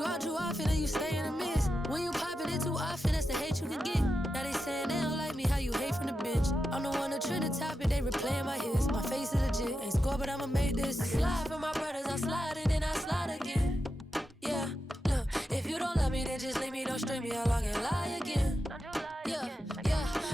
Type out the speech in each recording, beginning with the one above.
You out too often and you stay in the midst. When you popping it too often, that's the hate you can get. Now they saying they don't like me, how you hate from the bench. I'm the one to trend the topic, they replaying my hits. My face is legit, ain't score, but I'ma make this. I slide for my brothers, I slide and then I slide again. Yeah, look, if you don't love me, then just leave me, don't string me along and lie again. Yeah,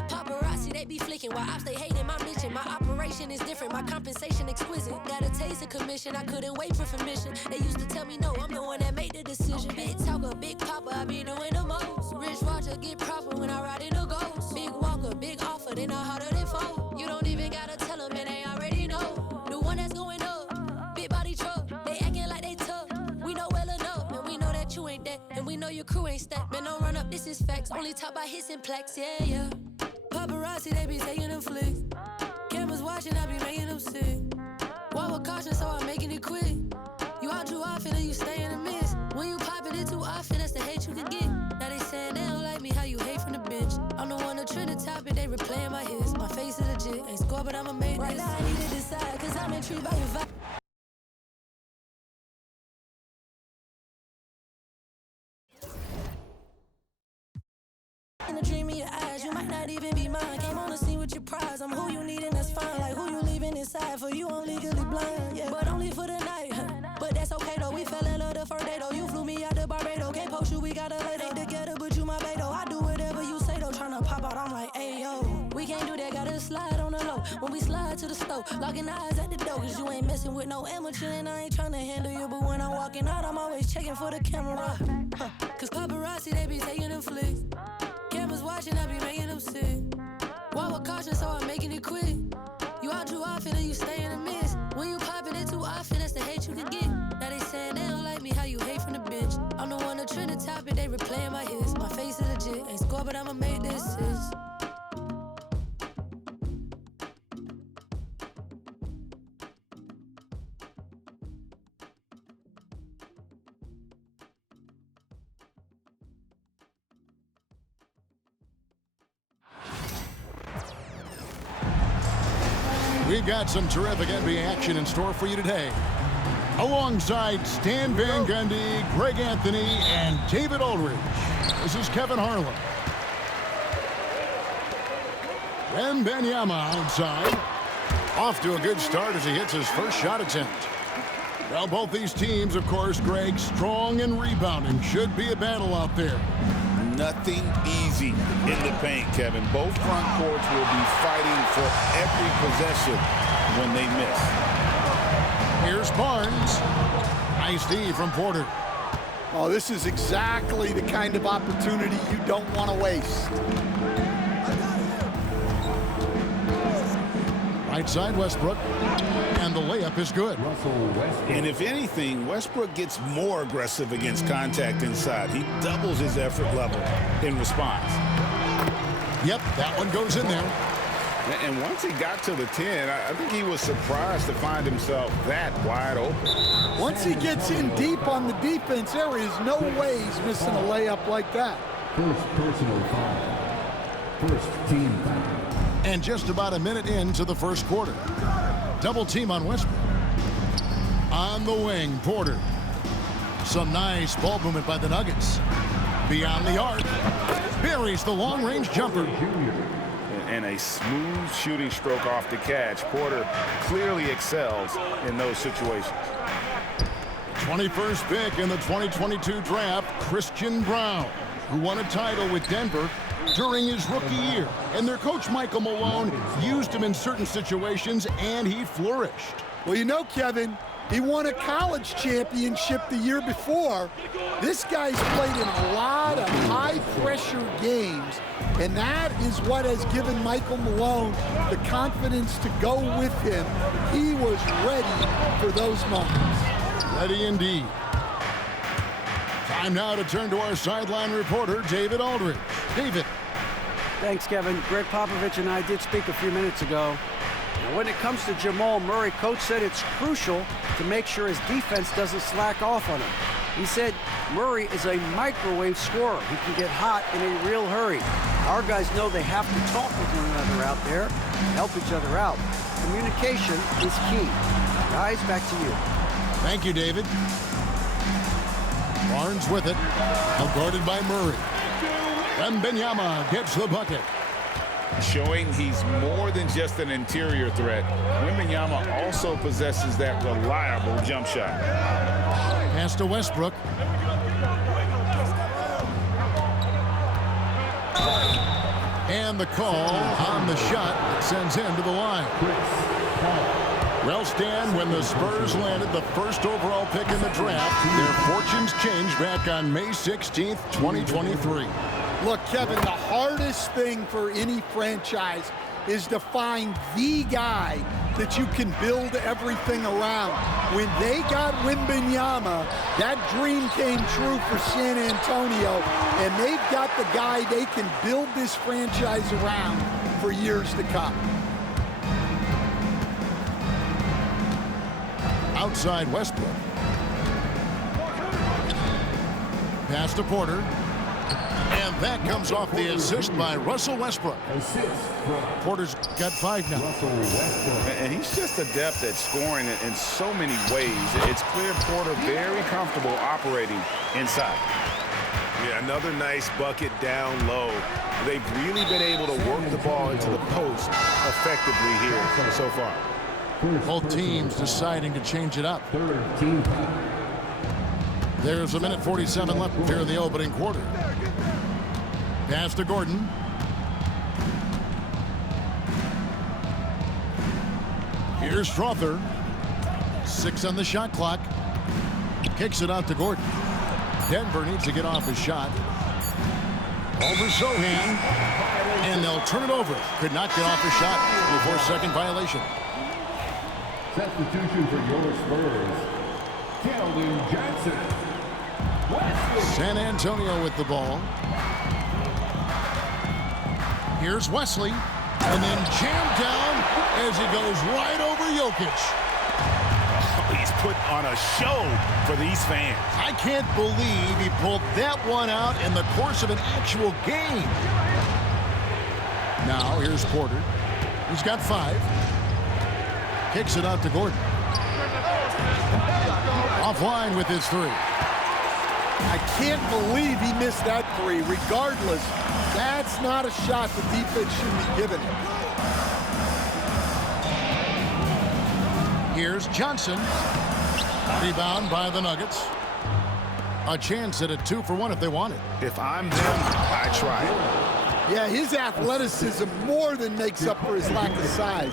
paparazzi, they be flicking while I stay hating my mission. My operation is different, my compensation exquisite. Got a taste of commission, I couldn't wait for permission. They used to tell me no, I'm the one that made the decision. Big talker, big papa, I be doing the most. Rich Roger, get proper when I ride in the ghost. Big walker, big offer, they not harder than foe. You don't even gotta tell them and they already know. The one that's going up, big body truck. They acting like they tough, we know well enough. And we know that you ain't that, and we know your crew ain't stacked. Man, don't run up, this is facts. Only talk by hits and plaques, yeah. Paparazzi, they be taking them flicks. Cameras watching, I be making them sick. Walk with caution, so I'm making it quick. You out too often and you stay in the midst. When you popping it too often, that's the hate you can get. Now they saying they don't like me, how you hate from the bench. I'm the one to trend the topic, they replaying my hits. My face is legit, ain't score, but I'ma make this. Right now I need to decide, cause I'm intrigued by your vibe. In the dream of your eyes, you might not even be mine. Came on the scene with your prize. I'm who you need and that's fine. Like who you leaving inside for, you I'm legally blind. Yeah, but only for the night. But that's okay though, we fell in love the first day though. You flew me out to Barbados, can't post you, we gotta lay ain't together, but you my bae though. I do whatever you say though, tryna pop out, I'm like, ayo. We can't do that, gotta slide on the low. When we slide to the stove, locking eyes at the door. Cause you ain't messing with no amateur and I ain't tryna handle you. But when I'm walking out, I'm always checking for the camera. Cause paparazzi, they be taking them flicks. Cameras watching, I be making them sick. Walk with caution, so I'm making it quick. You out too often and you stay in the midst. When you popping it too often, that's the hate you can get. Now they saying they don't like me, how you hate from the bench. I'm the one to trend the topic, they replaying my hits. My face is legit, ain't score, but I'ma make this. We've got some terrific NBA action in store for you today. Alongside Stan Van Gundy, Greg Anthony, and David Aldridge, this is Kevin Harlan. Wembanyama outside. Off to a good start as he hits his first shot attempt. Well, both these teams, of course, Greg, strong and rebounding. Should be a battle out there. Nothing easy in the paint, Kevin. Both front courts will be fighting for every possession when they miss. Here's Barnes. Nice D from Porter. Oh, this is exactly the kind of opportunity you don't want to waste. Right side, Westbrook. And the layup is good. And if anything, Westbrook gets more aggressive against contact inside. He doubles his effort level in response. Yep, that one goes in there. And once he got to the 10, I think he was surprised to find himself that wide open. Once he gets in deep on the defense, there is no way he's missing a layup like that. First personal foul. First team foul. And just about a minute into the first quarter. Double team on Westbrook. On the wing, Porter. Some nice ball movement by the Nuggets. Beyond the arc. Buries the long-range jumper. And a smooth shooting stroke off the catch. Porter clearly excels in those situations. 21st pick in the 2022 draft, Christian Braun, who won a title with Denver during his rookie year. And their coach, Michael Malone, used him in certain situations, and he flourished. Well, you know, Kevin, he won a college championship the year before. This guy's played in a lot of high-pressure games, and that is what has given Michael Malone the confidence to go with him. He was ready for those moments. Ready indeed. Time now to turn to our sideline reporter, David Aldridge. David. Thanks, Kevin. Greg Popovich and I did speak a few minutes ago. And when it comes to Jamal Murray, coach said it's crucial to make sure his defense doesn't slack off on him. He said Murray is a microwave scorer. He can get hot in a real hurry. Our guys know they have to talk with one another out there, help each other out. Communication is key. Guys, back to you. Thank you, David. Barnes with it. Now guarded by Murray. Wembanyama gets the bucket. Showing he's more than just an interior threat. Wembanyama also possesses that reliable jump shot. Pass to Westbrook. And the call on the shot that sends him to the line. Well, Stan, when the Spurs landed the first overall pick in the draft, their fortunes changed back on May 16th, 2023. Look, Kevin, the hardest thing for any franchise is to find the guy that you can build everything around. When they got Wembanyama, that dream came true for San Antonio, and they've got the guy they can build this franchise around for years to come. Outside Westbrook. Pass to Porter. And that comes off the assist by Russell Westbrook. Porter's got 5 now. And he's just adept at scoring in so many ways. It's clear Porter very comfortable operating inside. Yeah, another nice bucket down low. They've really been able to work the ball into the post effectively here so far. Both teams deciding to change it up. There's a minute 47 left here in the opening quarter. Pass to Gordon. Here's Strother. 6 on the shot clock. Kicks it out to Gordon. Denver needs to get off his shot. Over Sohan. And they'll turn it over. Could not get off his shot before second violation. Substitution for your Spurs, Keldon Johnson. San Antonio with the ball. Here's Wesley. And then jammed down as he goes right over Jokic. He's put on a show for these fans. I can't believe he pulled that one out in the course of an actual game. Now here's Porter. He's got 5. Kicks it out to Gordon. Offline with his 3. I can't believe he missed that 3. Regardless, that's not a shot the defense should be giving him. Here's Johnson. Rebound by the Nuggets. A chance at a 2-for-1 if they want it. If I'm them, I try it. Yeah, his athleticism more than makes up for his lack of size.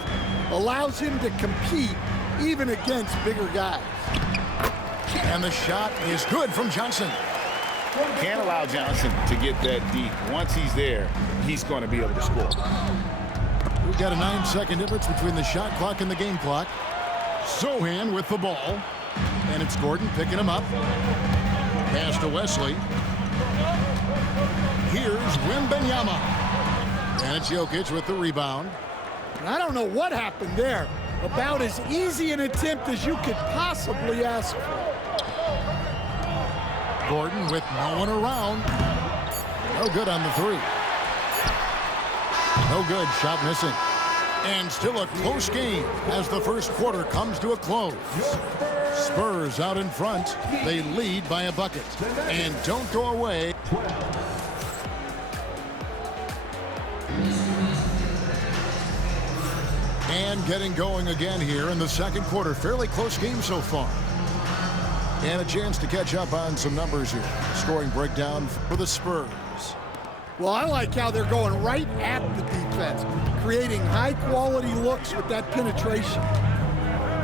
Allows him to compete even against bigger guys. And the shot is good from Johnson. Can't allow Johnson to get that deep. Once he's there, he's going to be able to score. We've got a 9-second difference between the shot clock and the game clock. Sohan with the ball. And it's Gordon picking him up. Pass to Wesley. Here's Wembanyama. And it's Jokic with the rebound. I don't know what happened there. About as easy an attempt as you could possibly ask for. Gordon with no one around. No good on the 3. No good. Shot missing. And still a close game as the first quarter comes to a close. Spurs out in front. They lead by a bucket. And don't go away. And getting going again here in the second quarter. Fairly close game so far. And a chance to catch up on some numbers here. Scoring breakdown for the Spurs. Well, I like how they're going right at the defense, creating high-quality looks with that penetration.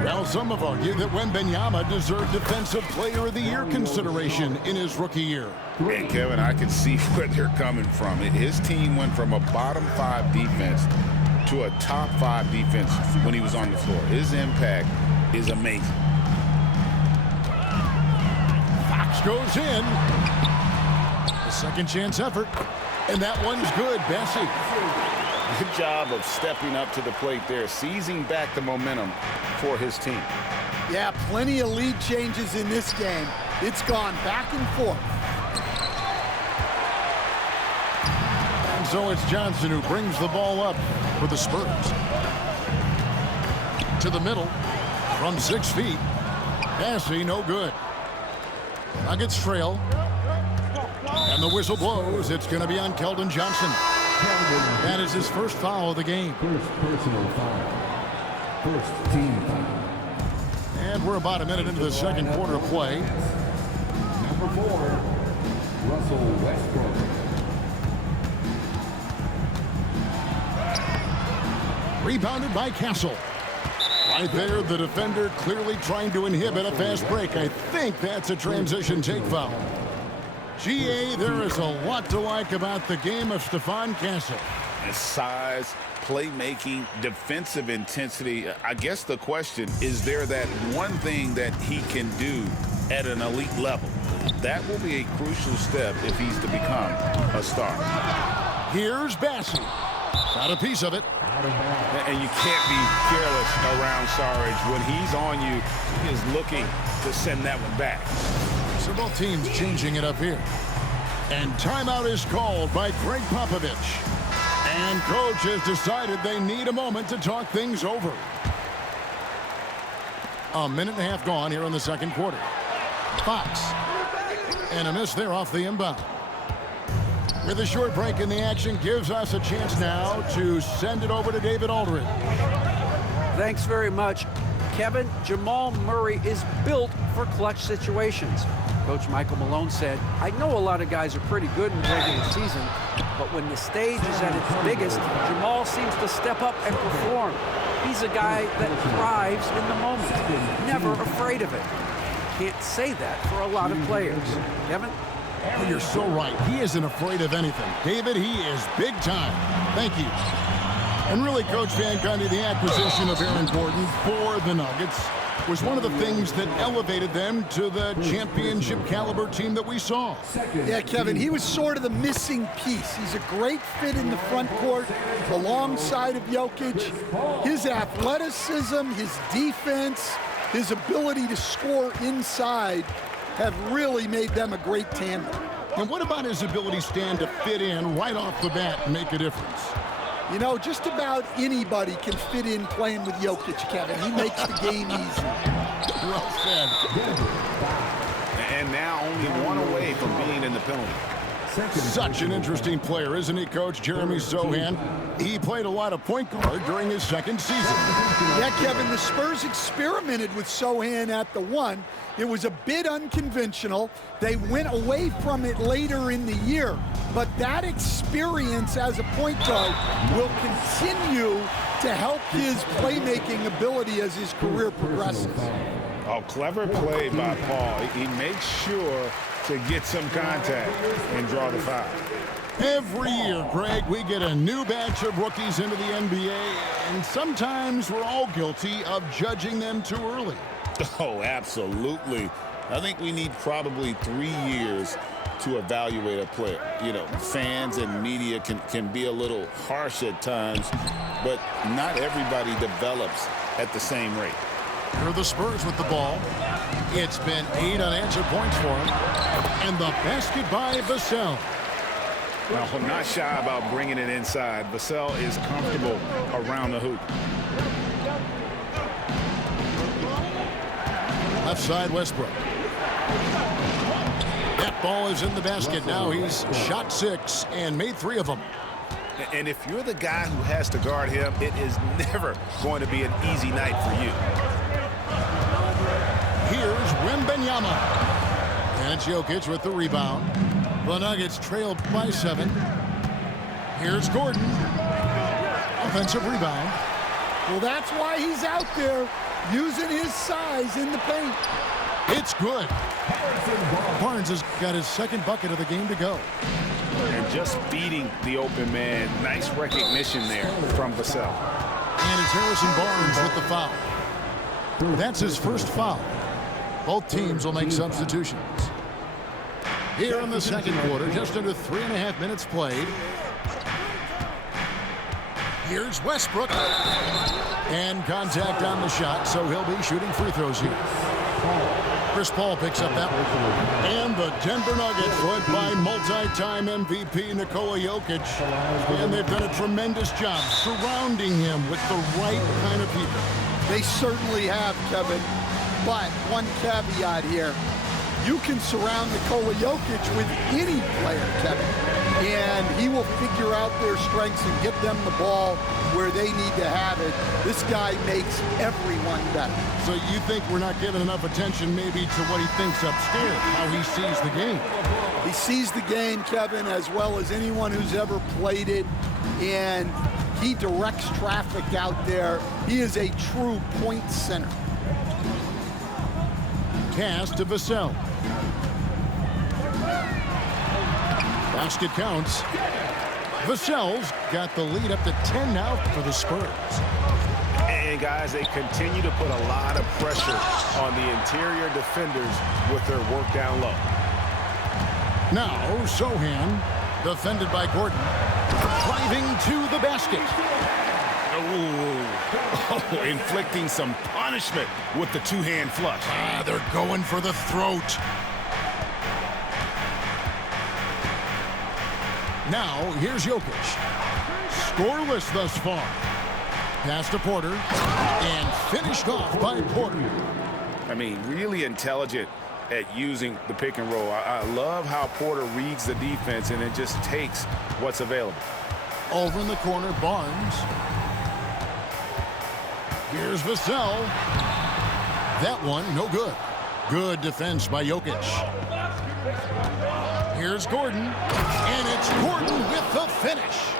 Well, some have argued that Wembanyama deserved Defensive Player of the Year consideration in his rookie year. And Kevin, I can see where they're coming from. His team went from a bottom 5 defense to a top 5 defense when he was on the floor. His impact is amazing. Fox goes in. A second chance effort. And that one's good. Bessie. Good job of stepping up to the plate there, seizing back the momentum for his team. Yeah, plenty of lead changes in this game. It's gone back and forth. And so it's Johnson who brings the ball up for the Spurs. To the middle from 6 feet. Bessie, no good. Nuggets trail. And the whistle blows. It's going to be on Keldon Johnson. That is his first foul of the game. First personal foul. First team foul. And we're about a minute into the second quarter of play. Number 4, Russell Westbrook. Rebounded by Castle. Right there, the defender clearly trying to inhibit a fast break. I think that's a transition take foul. GA, there is a lot to like about the game of Stephon Castle. His size, playmaking, defensive intensity. I guess the question, is there that one thing that he can do at an elite level? That will be a crucial step if he's to become a star. Here's Bassey. Got a piece of it. And you can't be careless around Sarge. When he's on you, he is looking to send that one back. So both teams changing it up here. And timeout is called by Greg Popovich. And coach has decided they need a moment to talk things over. A minute and a half gone here in the second quarter. Fox. And a miss there off the inbound. With a short break in the action, gives us a chance now to send it over to David Aldridge. Thanks very much. Kevin, Jamal Murray is built for clutch situations. Coach Michael Malone said, I know a lot of guys are pretty good in the regular season, but when the stage is at its biggest, Jamal seems to step up and perform. He's a guy that thrives in the moment, never afraid of it. Can't say that for a lot of players. Kevin? Oh, you're so right. He isn't afraid of anything. David, he is big time. Thank you. And really, Coach Van Gundy, the acquisition of Aaron Gordon for the Nuggets was one of the things that elevated them to the championship caliber team that we saw. Yeah, Kevin, he was sort of the missing piece. He's a great fit in the front court alongside of Jokic. His athleticism, his defense, his ability to score inside have really made them a great tandem. And what about his ability, Stan, to fit in right off the bat and make a difference? You know, just about anybody can fit in playing with Jokic, Kevin. He makes the game easy. Well said. And now only one away from being in the penalty. Such an interesting player, isn't he, Coach? Jeremy Sohan. He played a lot of point guard during his second season. Yeah, Kevin, the Spurs experimented with Sohan at the 1. It was a bit unconventional. They went away from it later in the year. But that experience as a point guard will continue to help his playmaking ability as his career progresses. Oh, clever play by Paul. He makes sure to get some contact and draw the foul. Every year, Greg, we get a new batch of rookies into the NBA, and sometimes we're all guilty of judging them too early. Oh, absolutely. I think we need probably 3 years to evaluate a player. You know, fans and media can be a little harsh at times, but not everybody develops at the same rate. Here are the Spurs with the ball. It's been 8 unanswered points for him. And the basket by Vassell. Well, not shy about bringing it inside. Vassell is comfortable around the hoop. Left side, Westbrook. That ball is in the basket. Now he's shot 6 and made 3 of them. And if you're the guy who has to guard him, it is never going to be an easy night for you. Here's Wembanyama. And it's Jokic with the rebound. The Nuggets trailed by 7. Here's Gordon. Offensive rebound. Well, that's why he's out there using his size in the paint. It's good. Barnes has got his second bucket of the game to go. And just beating the open man. Nice recognition there from Vassell. And it's Harrison Barnes with the foul. That's his first foul. Both teams will make substitutions. Here in the second quarter, just under 3.5 minutes played. Here's Westbrook. And contact on the shot, so he'll be shooting free throws here. Chris Paul picks up that one. And the Denver Nuggets, led by multi-time MVP Nikola Jokic. And they've done a tremendous job surrounding him with the right kind of people. They certainly have, Kevin. But one caveat here. You can surround Nikola Jokic with any player, Kevin, and he will figure out their strengths and get them the ball where they need to have it. This guy makes everyone better. So you think we're not giving enough attention maybe to what he thinks upstairs, how he sees the game? He sees the game, Kevin, as well as anyone who's ever played it, and he directs traffic out there. He is a true point center. Pass to Vassell. Basket counts. Vassell's got the lead up to 10 now for the Spurs. And guys, they continue to put a lot of pressure on the interior defenders with their work down low. Now Sohan, defended by Gordon, driving to the basket. Oh, inflicting some punishment with the two-hand flush. They're going for the throat. Now, here's Jokic. Scoreless thus far. Pass to Porter, and finished off by Porter. I mean, really intelligent at using the pick and roll. I love how Porter reads the defense, and it just takes what's available. Over in the corner, Barnes. Here's Vassell. That one, no good. Good defense by Jokic. Here's Gordon, and it's Gordon with the finish.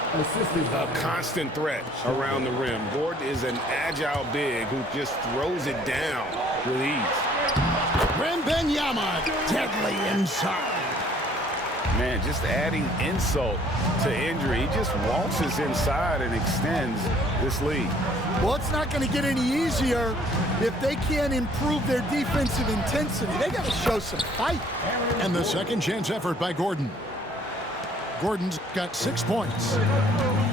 A constant threat around the rim. Gordon is an agile big who just throws it down with ease. Wembanyama, deadly inside. Man, just adding insult to injury. He just waltzes inside and extends this lead. Well, it's not going to get any easier if they can't improve their defensive intensity. They got to show some fight. And the second chance effort by Gordon. Gordon's got 6 points.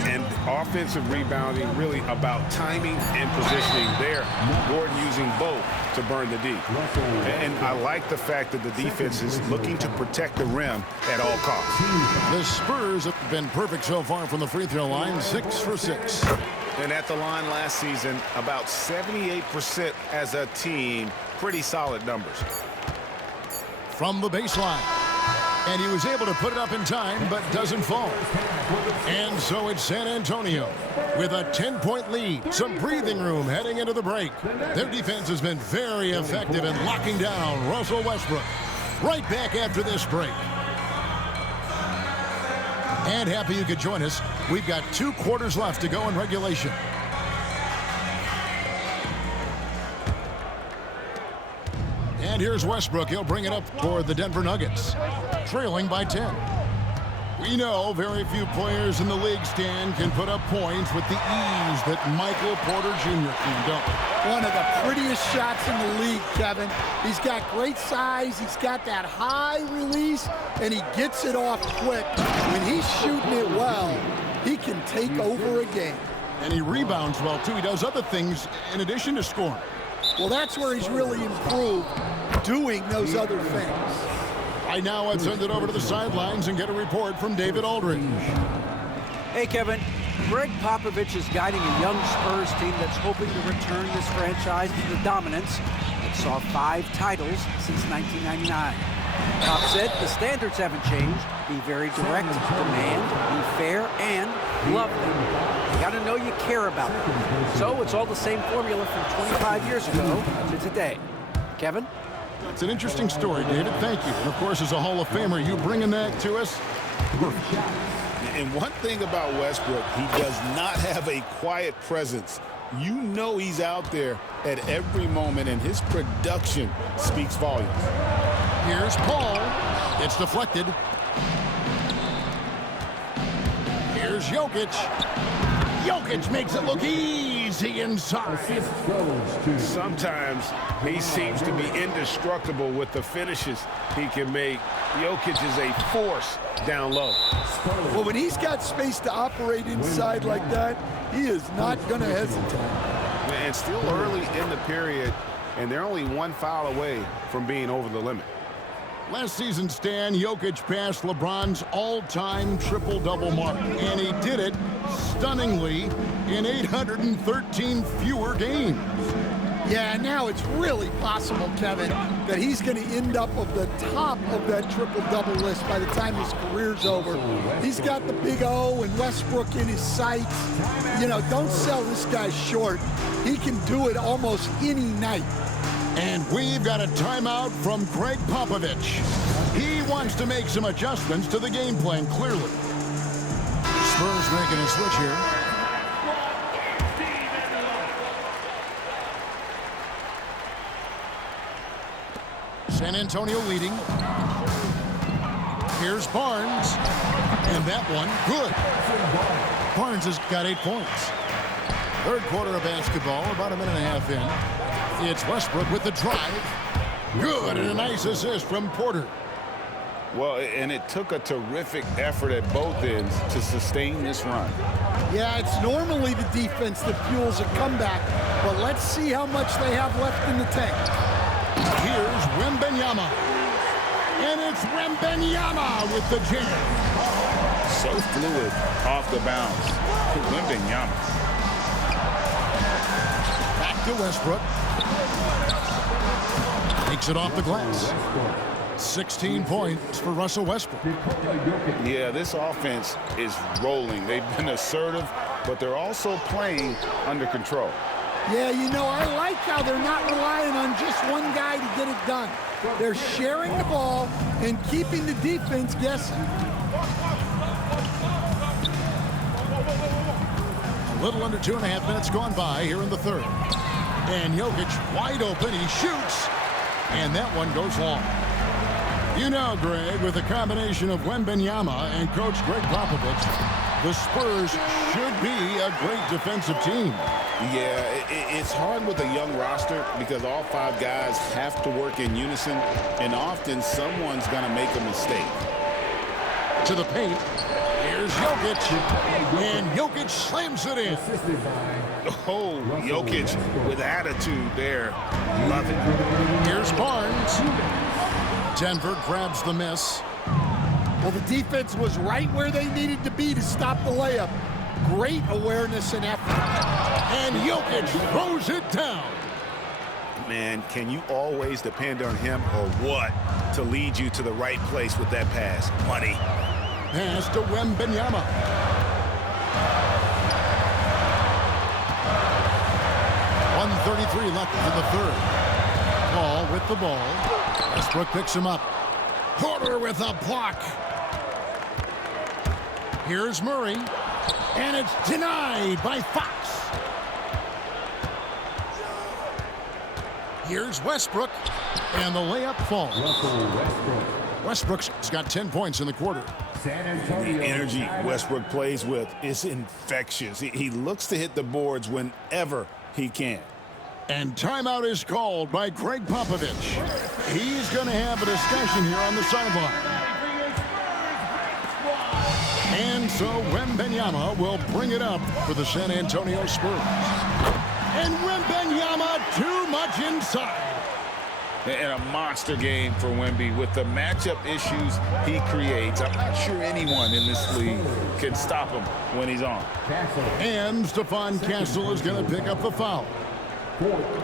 And offensive rebounding really about timing and positioning there. Gordon using both to burn the D. And I like the fact that the defense is looking to protect the rim at all costs. The Spurs have been perfect so far from the free throw line, 6 for 6. And at the line last season, about 78% as a team. Pretty solid numbers. From the baseline. And he was able to put it up in time, but doesn't fall. And so it's San Antonio with a 10-point lead. Some breathing room heading into the break. Their defense has been very effective in locking down Russell Westbrook. Right back after this break. And happy you could join us. We've got 2 quarters left to go in regulation. And here's Westbrook. He'll bring it up for the Denver Nuggets, trailing by 10. We know very few players in the league, Stan, can put up points with the ease that Michael Porter Jr. can dunk. One of the prettiest shots in the league, Kevin. He's got great size. He's got that high release, and he gets it off quick. When he's shooting it well, he can take over a game. And he rebounds well, too. He does other things in addition to scoring. Well, that's where he's really improved, doing those other things. Right now, I'd send it over to the sidelines and get a report from David Aldridge. Hey, Kevin. Greg Popovich is guiding a young Spurs team that's hoping to return this franchise to the dominance that saw 5 titles since 1999. Pop said the standards haven't changed. Be very direct, demand, be fair, and love them. You got to know you care about them. So it's all the same formula from 25 years ago to today. Kevin? It's an interesting story, David. Thank you. And, of course, as a Hall of Famer, you bringing that to us. And one thing about Westbrook, he does not have a quiet presence. You know he's out there at every moment, and his production speaks volumes. Here's Paul. It's deflected. Here's Jokic. Jokic makes it look easy inside. Sometimes he seems to be indestructible with the finishes he can make. Jokic is a force down low. Well, when he's got space to operate inside like that, he is not going to hesitate. And still early in the period, and they're only 1 foul away from being over the limit. Last season, Stan, Jokic passed LeBron's all-time triple-double mark, and he did it stunningly in 813 fewer games. Yeah, now it's really possible, Kevin, that he's going to end up at the top of that triple-double list by the time his career's over. He's got the big O and Westbrook in his sights. You know, don't sell this guy short. He can do it almost any night. And we've got a timeout from Greg Popovich. He wants to make some adjustments to the game plan, clearly. Spurs making a switch here. San Antonio leading. Here's Barnes. And that one, good. Barnes has got 8 points. Third quarter of basketball, about a minute and a half in. It's Westbrook with the drive. Good, and a nice assist from Porter. Well, and it took a terrific effort at both ends to sustain this run. Yeah, it's normally the defense that fuels a comeback, but let's see how much they have left in the tank. Here's Wembanyama. And it's Wembanyama with the jam. So fluid off the bounce. Wembanyama. Back to Westbrook. Takes it off the glass. 16 points for Russell Westbrook. Yeah, this offense is rolling. They've been assertive, but they're also playing under control. Yeah, you know, I like how they're not relying on just one guy to get it done. They're sharing the ball and keeping the defense guessing. A little under 2.5 minutes gone by here in the third. And Jokic wide open. He shoots. And that one goes long. You know, Greg, with a combination of Wembanyama and Coach Greg Popovich, the Spurs should be a great defensive team. Yeah, it's hard with a young roster because all 5 guys have to work in unison, and often someone's going to make a mistake. To the paint. Here's Jokic. And Jokic slams it in. Oh, Jokic with attitude there. Love it. Here's Barnes. Denver grabs the miss. Well, the defense was right where they needed to be to stop the layup. Great awareness and effort. And Jokic throws it down. Man, can you always depend on him or what to lead you to the right place with that pass? Money. Pass to Wembanyama. .133 left in the third. Paul with the ball. Westbrook picks him up. Porter with a block. Here's Murray. And it's denied by Fox. Here's Westbrook. And the layup falls. Westbrook's got 10 points in the quarter. The energy Westbrook plays with is infectious. He looks to hit the boards whenever he can. And timeout is called by Greg Popovich. He's going to have a discussion here on the sideline. And so Wembanyama will bring it up for the San Antonio Spurs. And Wembanyama too much inside. And a monster game for Wemby with the matchup issues he creates. I'm not sure anyone in this league can stop him when he's on. And Stephon Castle is going to pick up the foul.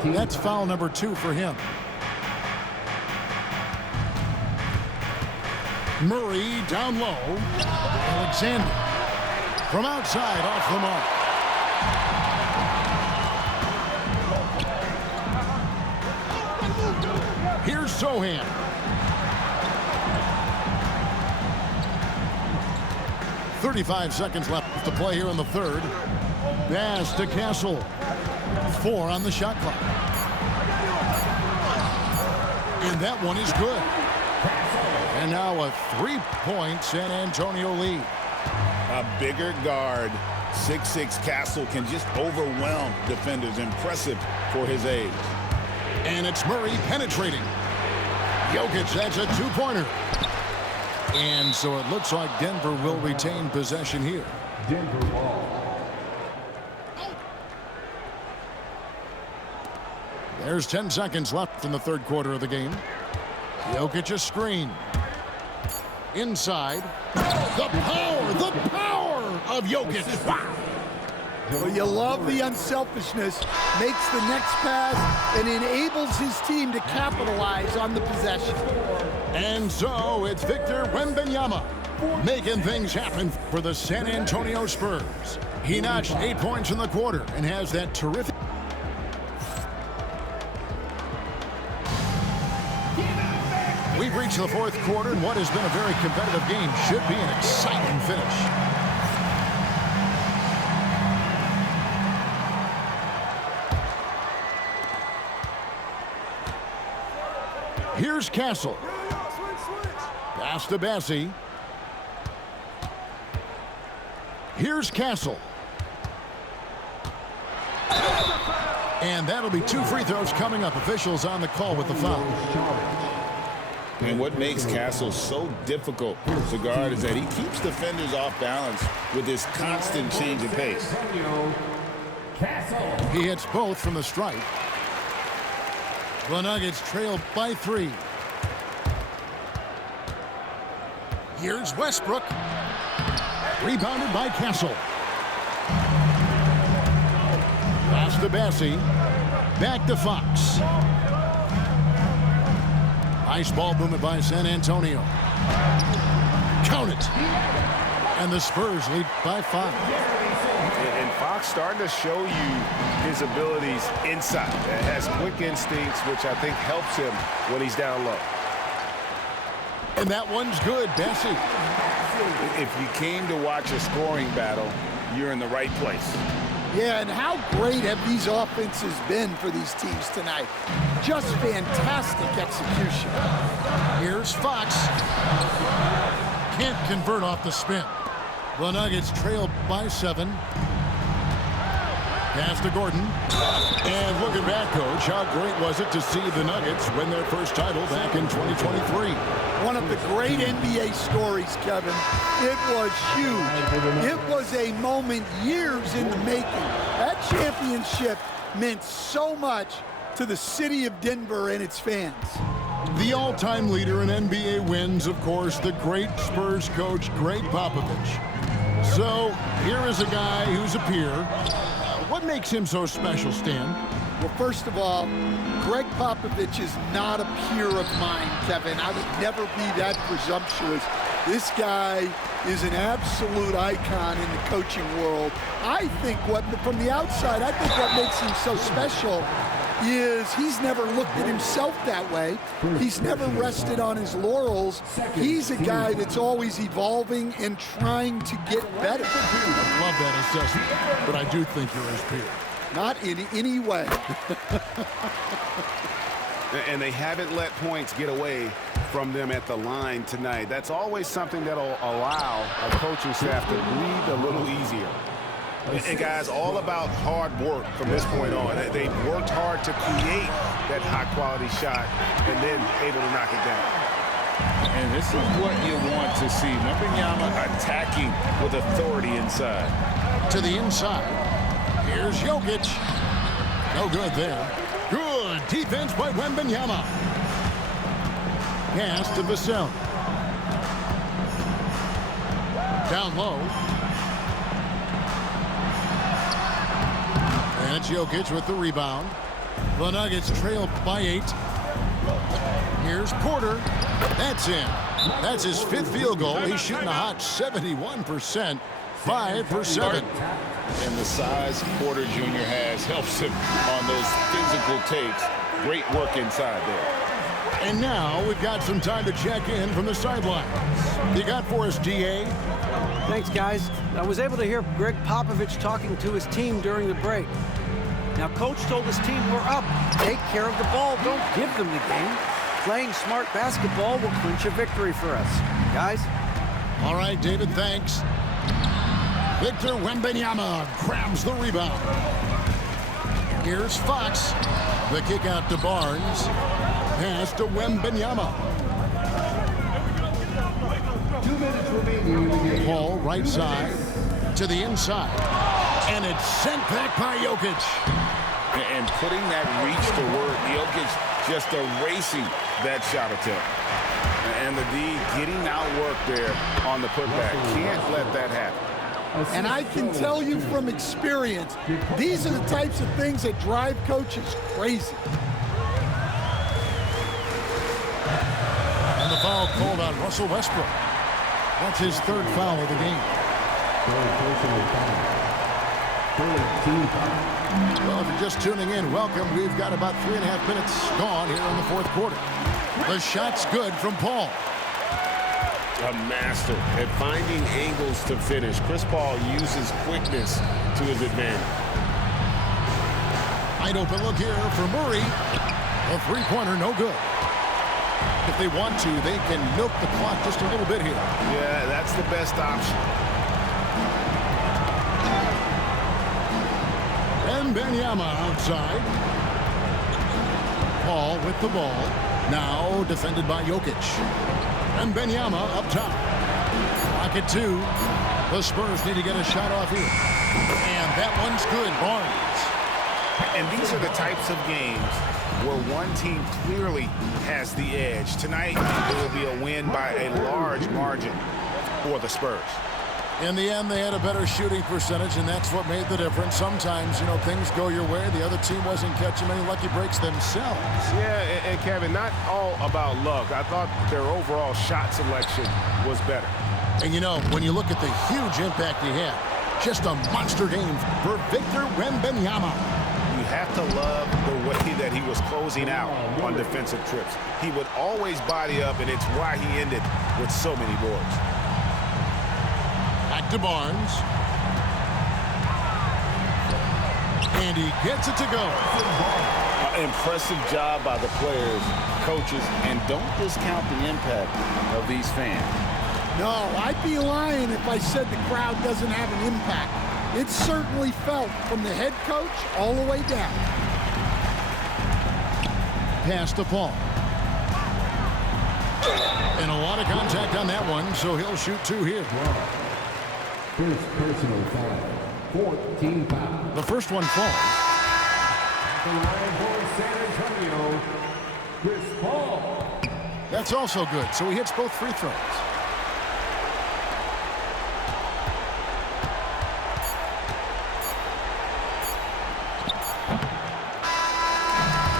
That's foul number 2 for him. Murray down low. Alexander from outside off the mark. Here's Sohan. .35 seconds left to play here in the third. Pass to Castle. 4 on the shot clock. And that one is good. And now a 3-point San Antonio lead. A bigger guard, 6'6" Castle can just overwhelm defenders. Impressive for his age. And it's Murray penetrating. Jokic, that's a 2-pointer. And so it looks like Denver will retain possession here. Denver ball. There's 10 seconds left in the third quarter of the game. Jokic a screen. Inside. The power of Jokic. Wow. Well, you love the unselfishness, makes the next pass, and enables his team to capitalize on the possession. And so it's Victor Wembanyama making things happen for the San Antonio Spurs. He notched 8 points in the quarter and has that terrific... We've reached the fourth quarter, and what has been a very competitive game should be an exciting finish. Here's Castle. Pass to Bassie. Here's Castle. And that'll be 2 free throws coming up. Officials on the call with the foul. And what makes Castle so difficult to guard is that he keeps defenders off balance with his constant change of pace. He hits both from the stripe. The Nuggets trail by 3. Here's Westbrook. Rebounded by Castle. Pass to Bassie. Back to Fox. Nice ball movement by San Antonio. Count it. And the Spurs lead by 5. And Fox starting to show you his abilities inside. Has quick instincts, which I think helps him when he's down low. And that one's good, Bassie. If you came to watch a scoring battle, you're in the right place. Yeah, and how great have these offenses been for these teams tonight? Just fantastic execution. Here's Fox. Can't convert off the spin. The Nuggets trail by 7. Pass to Gordon. And looking back, Coach, how great was it to see the Nuggets win their first title back in 2023? One of the great NBA stories, Kevin. It was huge. It was a moment years in the making. That championship meant so much to the city of Denver and its fans. The all-time leader in NBA wins, of course, the great Spurs coach, Greg Popovich. So here is a guy who's a peer. What makes him so special, Stan? Well, first of all, Greg Popovich is not a peer of mine, Kevin. I would never be that presumptuous. This guy is an absolute icon in the coaching world. I think from the outside, I think what makes him so special is he's never looked at himself that way. He's never rested on his laurels. He's a guy that's always evolving and trying to get better. I love that assessment, but I do think you're his peer. Not in any way. And they haven't let points get away from them at the line tonight. That's always something that'll allow a coaching staff to breathe a little easier. And guys, all about hard work from this point on. They've worked hard to create that high-quality shot and then able to knock it down. And this is what you want to see. Wembanyama attacking with authority inside. To the inside. Here's Jokic. No good there. Good defense by Wembanyama. Pass to Vassell. Down low. And it's Jokic with the rebound. The Nuggets trail by 8. Here's Porter. That's in. That's his 5th field goal. He's shooting a hot 71%. 5 for 7. And the size Porter Jr. has helps him on those physical takes. Great work inside there. And now we've got some time to check in from the sidelines. You got for us, DA? Thanks, guys. I was able to hear Greg Popovich talking to his team during the break. Now, Coach told his team, we're up. Take care of the ball. Don't give them the game. Playing smart basketball will clinch a victory for us. Guys? All right, David, thanks. Victor Wembanyama grabs the rebound. Here's Fox. The kick out to Barnes. Pass to Wembanyama. 2 minutes remaining. Paul, right side. To the inside. And it's sent back by Jokic. And putting that reach to work, Jokic just erasing that shot attempt. And the D getting outworked there on the putback. Can't let that happen. And I can tell you from experience, these are the types of things that drive coaches crazy. And the foul called on Russell Westbrook. That's his third foul of the game. Well, if you're just tuning in, welcome. We've got about 3.5 minutes gone here in the fourth quarter. The shot's good from Paul. A master at finding angles to finish. Chris Paul uses quickness to his advantage. Wide open look here for Murray. A three-pointer, no good. If they want to, they can milk the clock just a little bit here. Yeah, that's the best option. Wembanyama outside. Paul with the ball. Now defended by Jokic. Wembanyama up top. Pocket two. The Spurs need to get a shot off here. And that one's good. Barnes. And these are the types of games where one team clearly has the edge. Tonight, it will be a win by a large margin for the Spurs. In the end, they had a better shooting percentage, and that's what made the difference. Sometimes, you know, things go your way. The other team wasn't catching many lucky breaks themselves. Yeah, and Kevin, not all about luck. I thought their overall shot selection was better. And, you know, when you look at the huge impact he had, just a monster game for Victor Wembanyama. You have to love the way that he was closing out on defensive trips. He would always body up, and it's why he ended with so many boards. Back to Barnes. And he gets it to go. Impressive job by the players, coaches, and don't discount the impact of these fans. No, I'd be lying if I said the crowd doesn't have an impact. It's certainly felt from the head coach all the way down. Pass to Paul. And a lot of contact on that one, so he'll shoot two here. First personal foul. 14 foul. The first one falls. The line for San Antonio, Chris Paul. That's also good, so he hits both free throws.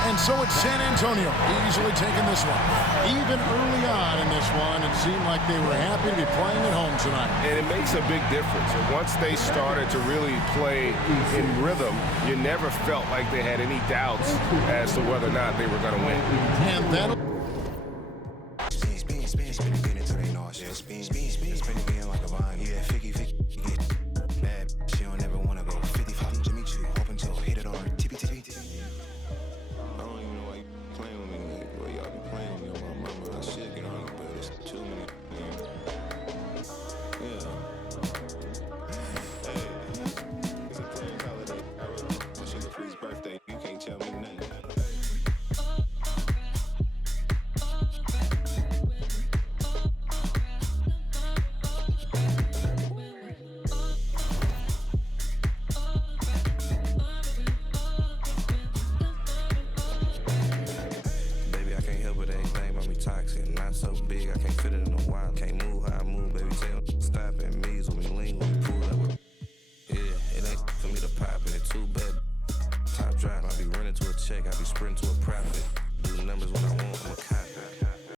And so it's San Antonio easily taking this one. Even early on in this one, it seemed like they were happy to be playing at home tonight. And it makes a big difference. And once they started to really play in rhythm, you never felt like they had any doubts as to whether or not they were going to win. And that'll... Spin until they know it. Spin like a vine. Yeah, 50